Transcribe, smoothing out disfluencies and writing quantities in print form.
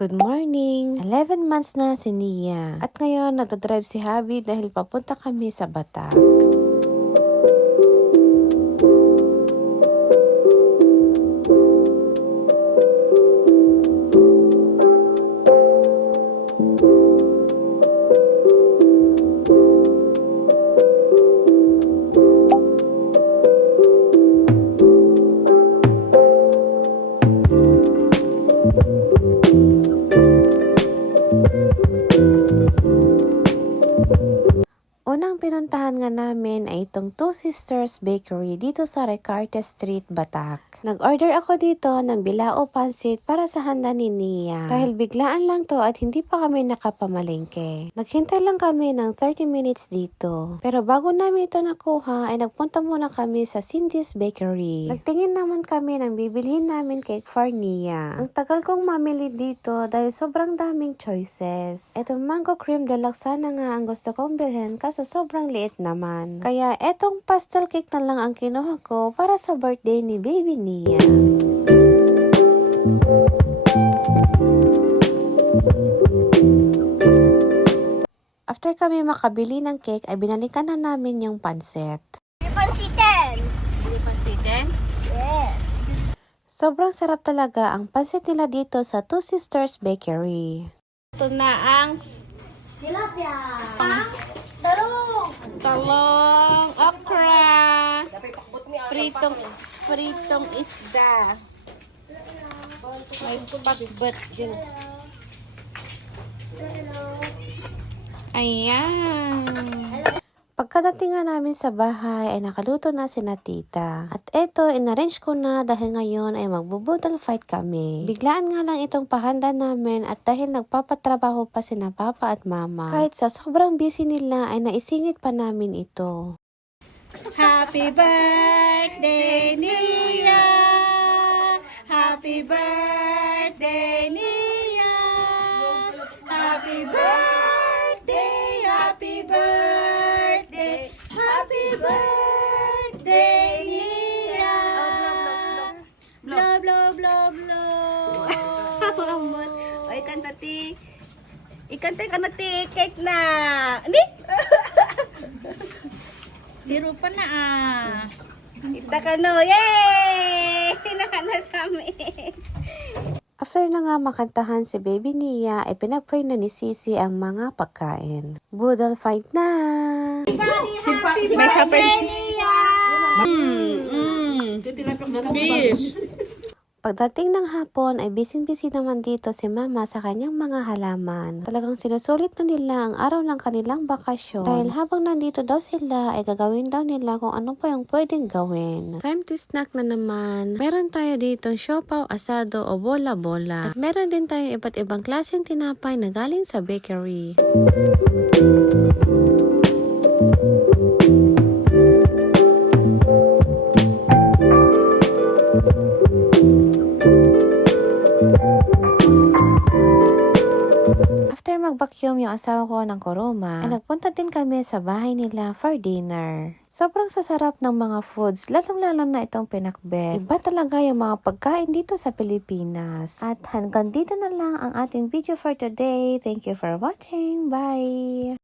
Good morning! 11 months na si Nia. At ngayon, nagdadrive si Habi dahil papunta kami sa Batak. Unang pinuntahan nga namin ay itong Two Sisters Bakery dito sa Recarte Street, Batak. Nag-order ako dito ng bilao pansit para sa handa ni Nia. Dahil biglaan lang to at hindi pa kami nakapamalengke. Naghintay lang kami ng 30 minutes dito. Pero bago namin ito nakuha ay nagpunta muna kami sa Cindy's Bakery. Nagtingin naman kami ng bibilhin namin cake for Nia. Ang tagal kong mamili dito dahil sobrang daming choices. Itong mango cream deluxe sana nga ang gusto kong bilhin kaso sobrang liit naman. Kaya etong pastel cake na lang ang kinuha ko para sa birthday ni baby Nia. After kami makabili ng cake ay binalikan na namin yung pansit. Pansitin! Pansitin? Yes. Sobrang sarap talaga ang pansit nila dito sa Two Sisters Bakery. Ito na ang tilapia. Talong, okra, pritong isda. May pakbet din. Ayan. Pagkadating nga namin sa bahay ay nakaluto na si tita. At eto, inarrange ko na dahil ngayon ay magbubudal fight kami. Biglaan nga lang itong pahanda namin at dahil nagpapatrabaho pa sina papa at mama. Kahit sa sobrang busy nila ay naisingit pa namin ito. Happy birthday, Nia! Happy birthday, Nia! Happy birthday, happy birthday, happy birthday, Nia! Blow, blow, blow, blow. Ay, kanta ti. Ikanta ka na ti, cake na. Hindi? Diro pa na Kita ka no. Yay! Nakanasami. After na nga makantahan si baby Nia ay pinapray na ni Sisi ang mga pagkain. Budal fight na! Happy birthday, Nia! Fish. Pagdating ng hapon ay busy-busy naman dito si mama sa kanyang mga halaman. Talagang sinusulit na nila ang araw ng kanilang bakasyon. Dahil habang nandito daw sila ay gagawin daw nila kung ano pa yung pwedeng gawin. Time to snack na naman. Meron tayo dito siopaw, asado o bola-bola. At meron din tayo iba't ibang klaseng tinapay na galing sa bakery. After mag-vacuum yung asawa ko ng Kuruma, ay nagpunta din kami sa bahay nila for dinner. Sobrang sasarap ng mga foods, lalong-lalo na itong pinakbet. Iba talaga yung mga pagkain dito sa Pilipinas. At hanggang dito na lang ang ating video for today. Thank you for watching. Bye!